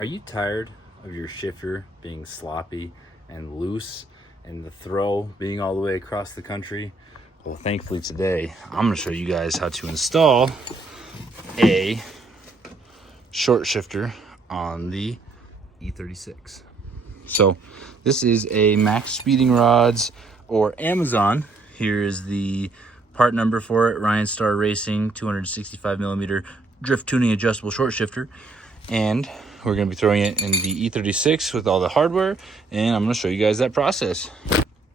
Are you tired of your shifter being sloppy and loose and the throw being all the way across the country? Well, thankfully today, I'm gonna show you guys how to install a short shifter on the E36. So this is a Max Speeding Rods or Amazon. Here is the part number for it, Ryan Star Racing 265 millimeter drift tuning adjustable short shifter. And we're going to be throwing it in the E36 with all the hardware, and I'm going to show you guys that process.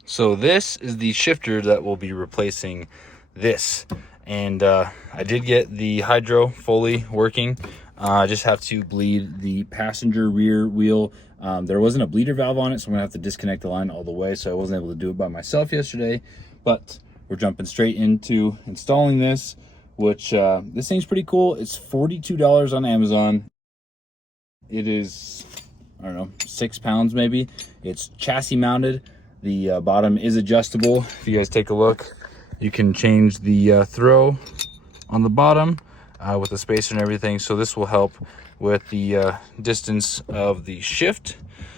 So this is the shifter that will be replacing this, and I did get the hydro fully working. I just have to bleed the passenger rear wheel. There wasn't a bleeder valve on it, so I'm gonna have to disconnect the line all the way, so I wasn't able to do it by myself yesterday. But we're jumping straight into installing this, which this thing's pretty cool. It's $42 on Amazon. It is, I don't know, 6 pounds maybe. It's chassis mounted. The bottom is adjustable. If you guys take a look, you can change the throw on the bottom with the spacer and everything. So this will help with the distance of the shift.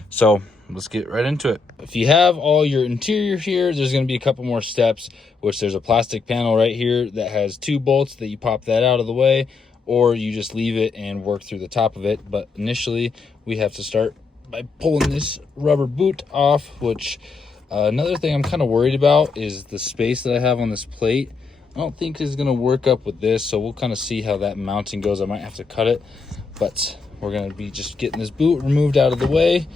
So let's get right into it. If you have all your interior here, there's going to be a couple more steps, which there's a plastic panel right here that has 2 bolts that you pop that out of the way, or you just leave it and work through the top of it. But initially we have to start by pulling this rubber boot off, which another thing I'm kind of worried about is the space that I have on this plate. I don't think is going to work up with this, so we'll kind of see how that mounting goes. I might have to cut it, but we're going to be just getting this boot removed out of the way.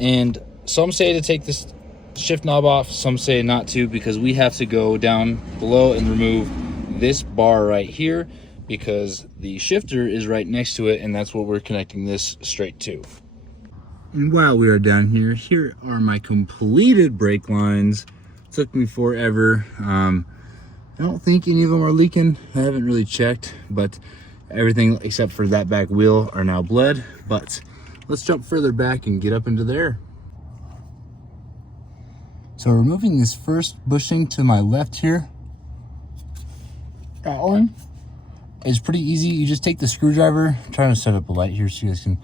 And some say to take this shift knob off, some say not to, because we have to go down below and remove this bar right here, because the shifter is right next to it, and that's what we're connecting this straight to. And while we are down here, here are my completed brake lines. It took me forever. I don't think any of them are leaking. I haven't really checked, but everything except for that back wheel are now bled. But let's jump further back and get up into there. So removing this first bushing to my left here, that one is pretty easy. You just take the screwdriver. I'm trying to set up a light here so you guys can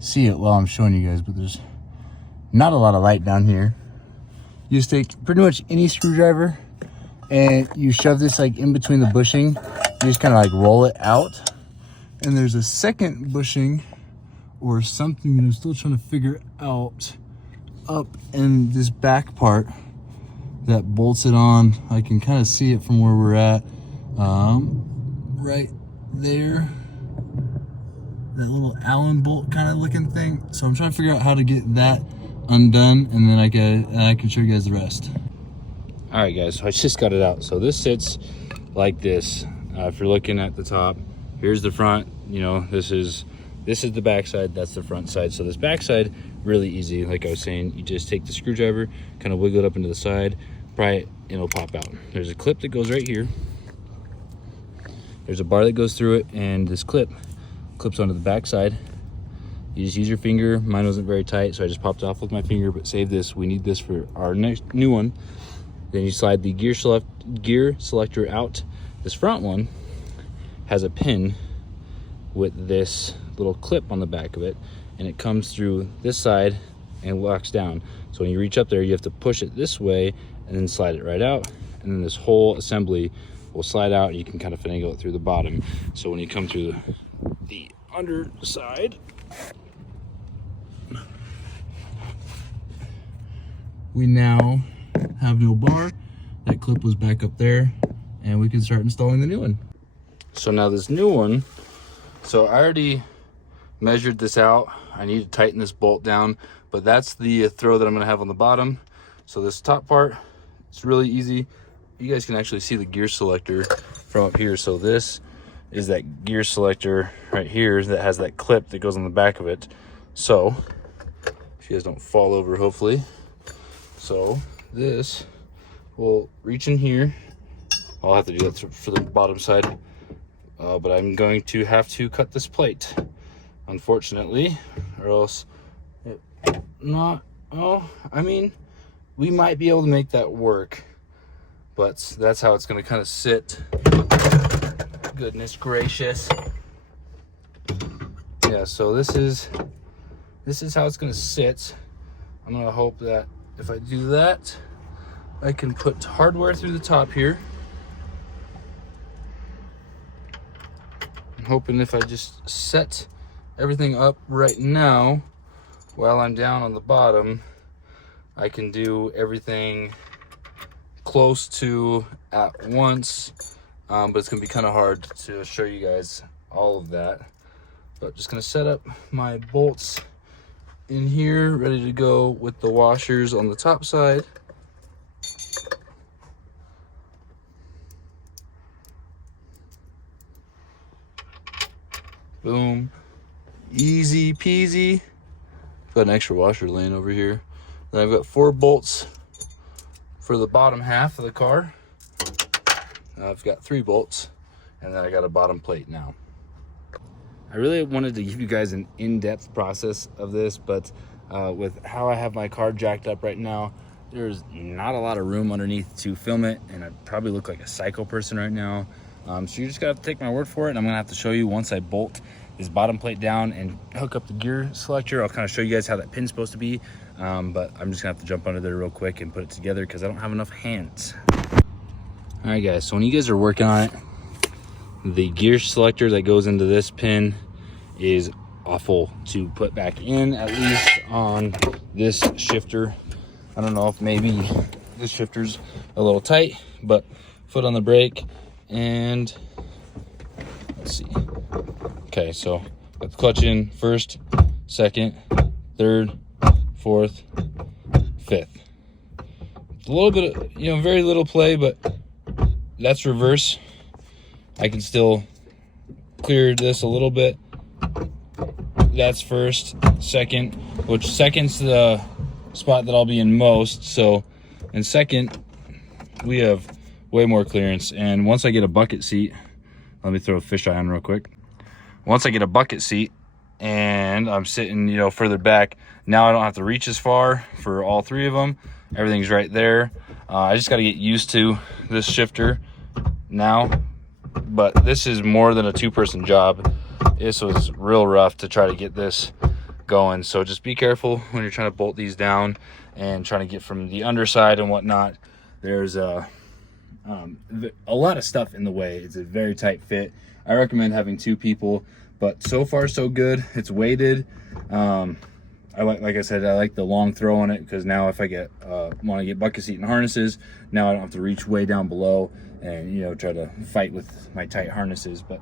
see it while I'm showing you guys, but there's not a lot of light down here. You just take pretty much any screwdriver and you shove this like in between the bushing. You just kind of like roll it out, and there's a second bushing or something that I'm still trying to figure out up in this back part that bolts it on. I can kind of see it from where we're at, right there, that little Allen bolt kind of looking thing. So I'm trying to figure out how to get that undone, and then I can show you guys the rest. All right guys, so I just got it out. So this sits like this. If you're looking at the top, here's the front. You know, this is the back side, that's the front side. So this back side, really easy. Like I was saying, you just take the screwdriver, kind of wiggle it up into the side, pry it, and it'll pop out. There's a clip that goes right here. There's a bar that goes through it, and this clip clips onto the back side. You just use your finger. Mine wasn't very tight, so I just popped it off with my finger, but save this. We need this for our next new one. Then you slide the gear selector out. This front one has a pin with this little clip on the back of it, and it comes through this side and locks down. So when you reach up there, you have to push it this way and then slide it right out, and then this whole assembly will slide out, and you can kind of finagle it through the bottom. So when you come through the underside, we now have no bar. That clip was back up there, and we can start installing the new one. So now this new one, so I already measured this out. I need to tighten this bolt down, but that's the throw that I'm gonna have on the bottom. So this top part, it's really easy. You guys can actually see the gear selector from up here. So this is that gear selector right here that has that clip that goes on the back of it. So if you guys don't fall over, hopefully. So this will reach in here. I'll have to do that for the bottom side, but I'm going to have to cut this plate, unfortunately, or else I mean, we might be able to make that work, but that's how it's going to kind of sit. Goodness gracious. Yeah, so this is this is how it's gonna sit. I'm gonna hope that if I do that, I can put hardware through the top here. I'm hoping if I just set everything up right now while I'm down on the bottom, I can do everything close to at once, but it's gonna be kind of hard to show you guys all of that. But just gonna set up my bolts in here, ready to go with the washers on the top side. Boom, easy peasy. Got an extra washer laying over here. Then I've got 4 bolts for the bottom half of the car. I've got 3 bolts, and then I got a bottom plate now. I really wanted to give you guys an in-depth process of this, but with how I have my car jacked up right now, there's not a lot of room underneath to film it, and I probably look like a psycho person right now. So you're just gonna have to take my word for it, and I'm gonna have to show you once I bolt this bottom plate down and hook up the gear selector. I'll kind of show you guys how that pin's supposed to be, but I'm just gonna have to jump under there real quick and put it together because I don't have enough hands. All right, guys, so when you guys are working on it, the gear selector that goes into this pin is awful to put back in, at least on this shifter. I don't know if maybe this shifter's a little tight, but foot on the brake, and let's see. Okay, so got the clutch in first, second, third, fourth, fifth. A little bit of, very little play, but that's reverse. I can still clear this a little bit. That's first, second, which second's the spot that I'll be in most. So in second, we have way more clearance. And once I get a bucket seat, let me throw a fisheye on real quick. Once I get a bucket seat and I'm sitting, further back, now I don't have to reach as far for all 3 of them. Everything's right there. I just got to get used to this shifter now, but this is more than a 2-person job. This was real rough to try to get this going, so just be careful when you're trying to bolt these down and trying to get from the underside and whatnot. There's a lot of stuff in the way. It's a very tight fit. I recommend having 2 people, but so far so good. It's weighted. Like I said, I like the long throw on it because now if I want to get bucket seat and harnesses, now I don't have to reach way down below and try to fight with my tight harnesses. But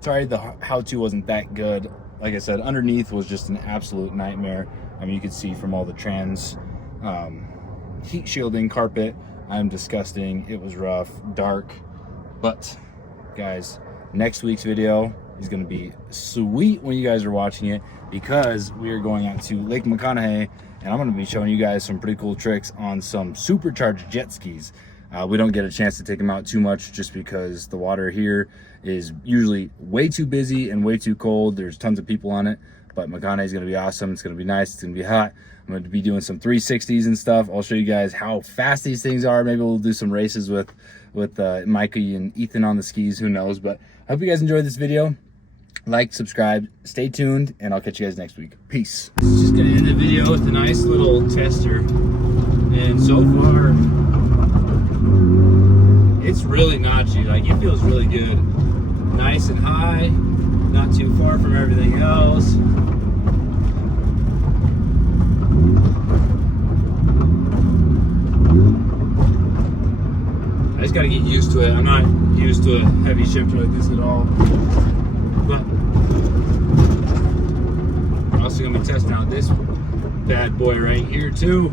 sorry, the how-to wasn't that good. Like I said, underneath was just an absolute nightmare. I mean, you could see from all the trans heat shielding carpet, I'm disgusting. It was rough, dark. But guys, next week's video is going to be sweet when you guys are watching it, because we are going out to Lake McConaughey, and I'm going to be showing you guys some pretty cool tricks on some supercharged jet skis. We don't get a chance to take them out too much just because the water here is usually way too busy and way too cold. There's tons of people on it, but McConaughey is going to be awesome. It's going to be nice. It's going to be hot. I'm going to be doing some 360s and stuff. I'll show you guys how fast these things are. Maybe we'll do some races with Mikey and Ethan on the skis. Who knows? But I hope you guys enjoyed this video. Like, subscribe, stay tuned, and I'll catch you guys next week. Peace. Just going to end the video with a nice little tester. And so far, it's really notchy. Like, it feels really good. Nice and high, not too far from everything else. I just got to get used to it. I'm not used to a heavy shifter like this at all. But I'm also going to be testing out this bad boy right here too.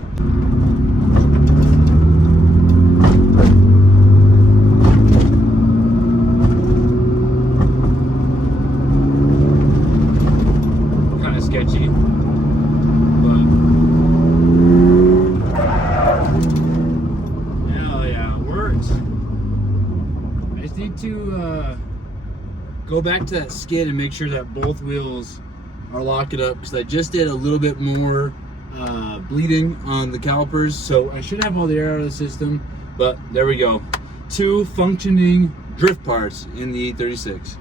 Kind of sketchy, but hell yeah, it works. I just need to go back to that skid and make sure that both wheels are locking up, because I just did a little bit more bleeding on the calipers, so I should have all the air out of the system. But there we go, 2 functioning drift parts in the E36.